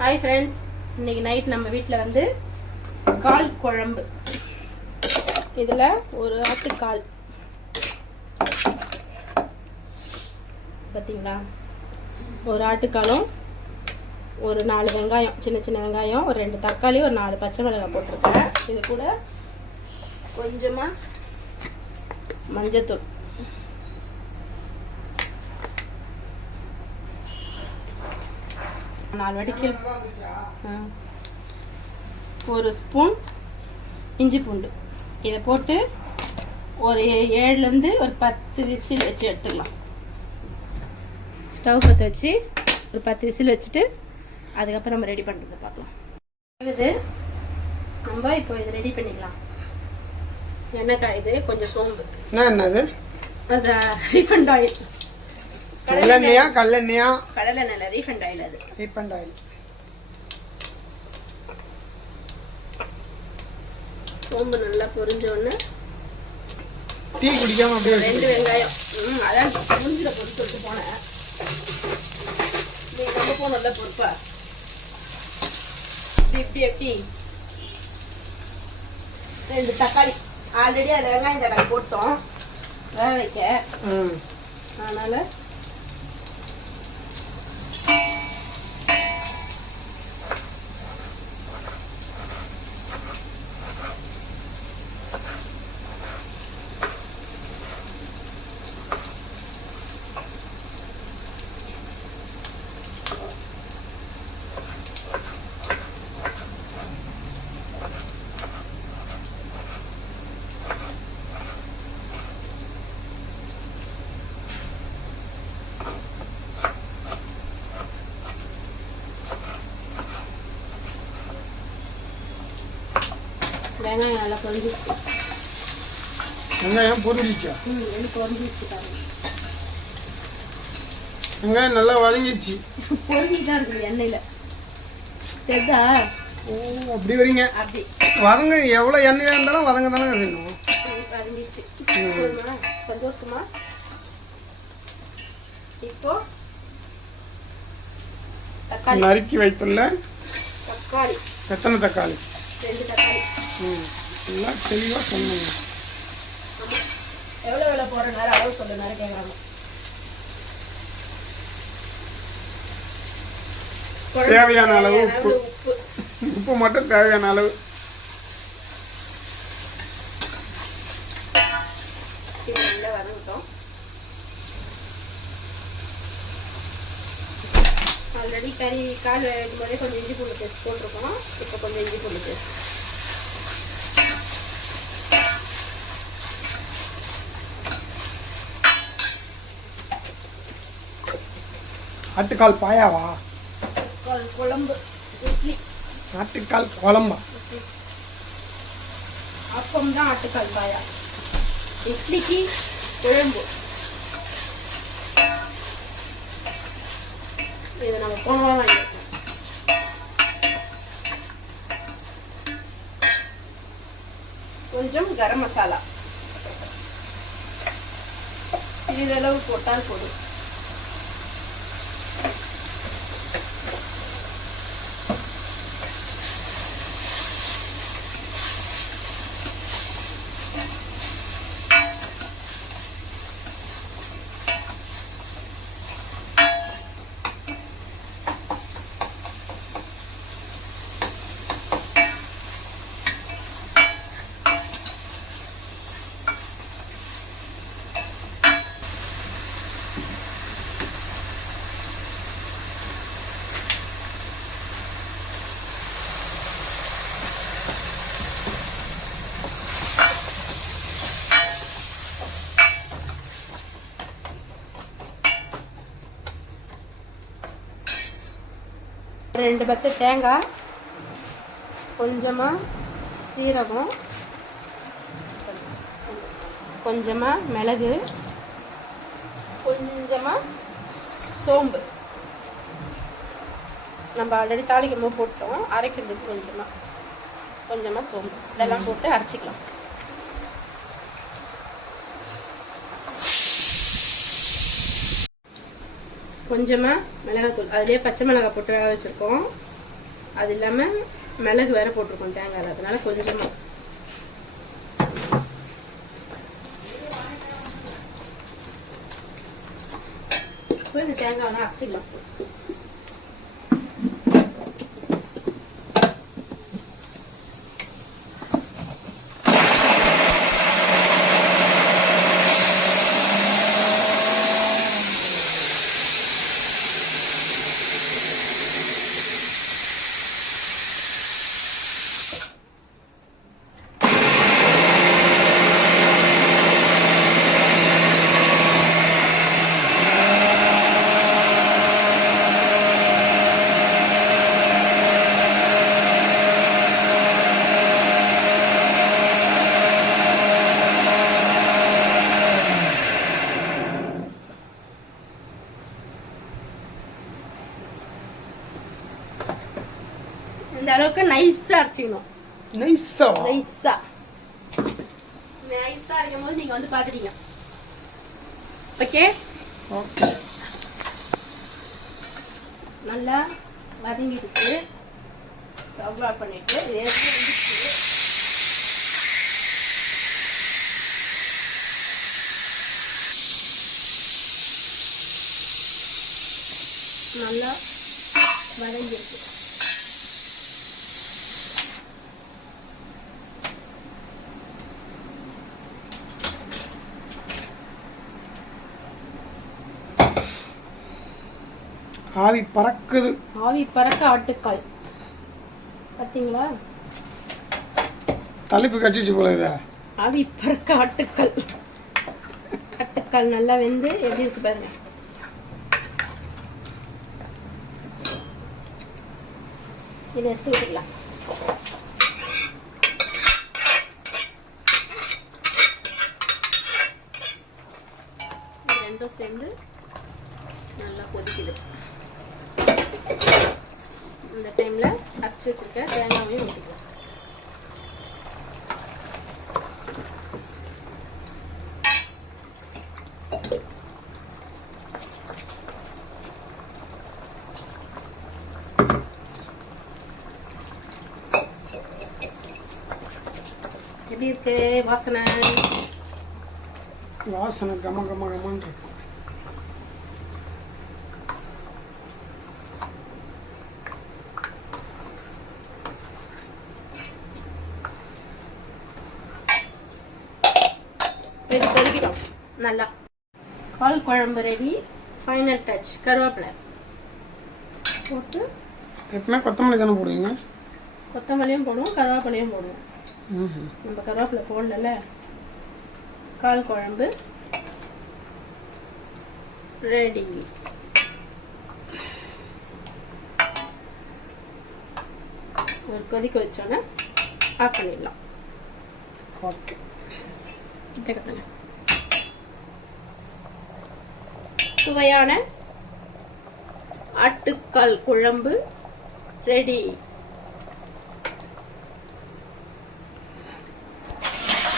Hi friends இன்னைக்கு night நம்ம வீட்டில் வந்து கால் குழம்பு. இதில் ஒரு ஆட்டுக்கால். பார்த்தீங்களா ஒரு ஆட்டுக்காலும் ஒரு நாலு வெங்காயம் சின்ன சின்ன வெங்காயம் ஒரு ரெண்டு தக்காளி ஒரு நாலு பச்சை மிளகாய் போட்டிருக்கேன். இது கூட கொஞ்சமாக மஞ்சத்தூள். நாலு ஆ. ஒரு ஸ்பூன் இஞ்சி பூண்டு. இதை போட்டு ஒரு ஏழுலேருந்து ஒரு பத்து விசில் வச்சு எடுத்துக்கலாம். ஸ்டவ் பற்ற வச்சு ஒரு பத்து விசில் வச்சுட்டு அதுக்கப்புறம் நம்ம ரெடி பண்ணுறதை பார்க்கலாம் இது நம்ம இப்போ இது ரெடி பண்ணிக்கலாம். எண்ணெய் காயுது கொஞ்சம் சோம்பு. என்ன என்னது? அது ரீஃபண்ட் ஆயில் நல்லெண்ணெயா கல்லெண்ணெயா? கடலை நல்ல ரீஃபண்ட் ஆயில் அது. Refined oil. சோம்பு நல்லா பொரிஞ்ச உடனே டீ குடிக்காம அப்படியே ரெண்டு. வெங்காயம். ம் அதான் முடிஞ்சிட பொறுத்து சொல்லிட்டு போனேன். நீ நம்ம போனல பொறுப்பா. இப்படி எப்படி ரெண்டு தக்காளி. ஆல்ரெடி அதில் வெங்காயம் தக்காளி போட்டோம். வேக வைக்க. ம். அதனால வெங்காயம் நல்லா பொரிஞ்சிச்சு வெங்காயம் பொரிஞ்சிச்சா ம் ரெண்டு பொரிஞ்சிச்சு பாருங்க. வெங்காயம் நல்லா வதங்கிடுச்சு பொரிஞ்சிட்டு இருக்குது எண்ணெயில். தெரிதா? ஓ அப்படி வரீங்க அப்படி. வதங்க எவ்வளோ எண்ணெயாக இருந்தாலும் வதங்க தானே போதுமா? சந்தோஷமா? இப்போ தக்காளி. நறுக்கி வைத்துள்ள தக்காளி. எத்தனை தக்காளி. ரெண்டு தக்காளி. எல்லாம் தெளிவாக ஆமா எவ்வளோ எவ்வளோ போடுற நேரம் அளவு சொல்லு நேரம் கேட்குறாங்க தேவையான அளவு உப்பு. உப்பு. மட்டும் தேவையான அளவு. இது நல்லா ஆல்ரெடி கறி கால் வைக்கும் போதே கொஞ்சம் இஞ்சி பூண்டு பேஸ்ட் போட்டிருக்கோம். இப்போ கொஞ்சம் இஞ்சி பூண்டு பேஸ்ட் ஆட்டுக்கால் பாயாவா? குழம்பு ஆட்டுக்கால் குழம்பா? அப்பம் தான் ஆட்டுக்கால் பாயா. இட்லிக்கு குழம்பு. இதை நம்ம போன வாரம். வாங்கியிருக்கோம் கொஞ்சம் கரம் மசாலா. சிறிதளவு போட்டால் போதும். ரெண்டு பத்து தேங்காய் கொஞ்சமாக சீரகம் கொஞ்சமாக மிளகு கொஞ்சமாக சோம்பு. நம்ம ஆல்ரெடி தாளிக்கும் போது போட்டோம் அரைக்கிறதுக்கு கொஞ்சமாக கொஞ்சமாக சோம்பு. இதெல்லாம் போட்டு அரைச்சிக்கலாம். கொஞ்சமாக மிளகாத்தூள். அதிலே பச்சை மிளகாய் போட்டு வேக வச்சுருக்கோம். அது இல்லாமல் மிளகு வேற போட்டிருக்கோம் தேங்காய் அதனால கொஞ்சமாக தேங்காய் இந்த தேங்காயெல்லாம் இந்த அளவுக்கு நைஸாக அரைச்சிக்கணும். நைஸா நைஸா நைஸா அரைக்கும் போது நீங்க வந்து பாத்துட்டீங்க. ஓகே ஓகே நல்லா வதங்கிடுச்சு. ஸ்டவ் ஆஃப் பண்ணிட்டு. நல்லா வதங்கிடுச்சு. ஆவி பறக்குது. ஆவி பறக்க ஆட்டுக்கால். பார்த்தீங்களா தலைப்பு கட்டிச்சு போல இதா. ஆவி பறக்க ஆட்டுக்கால். ஆட்டுக்கால் நல்லா வெந்து எப்படி இருக்கு பாருங்க. இதை எடுத்து விட்டுடலாம். இது ரெண்டும் சேர்ந்து நல்லா கொதிக்குது. இந்த டைமில் அரைச்சி வச்சுருக்க தேங்காவையும் ஊற்றிக்கலாம் எப்படி இருக்கு? வாசனை? வாசனை கம கம கமன்னு இருக்கு. இது கொதிக்கிடும் நல்லா. கால் குழம்பு ரெடி ஃபைனல் டச் கருவேப்பிலை. போட்டு எப்பவுமே கொத்தமல்லி தானே போடுவீங்க? கொத்தமல்லியும் போடுவோம் கருவேப்பிலையும் போடுவோம். நம்ம கருவேப்பிலை போடல கால் குழம்பு ரெடி ஒரு கொதிக்க வச்சோன்னே ஆஃப் பண்ணிடலாம். ஓகே சுவையான ஆட்டுக்கால் குழம்பு ரெடி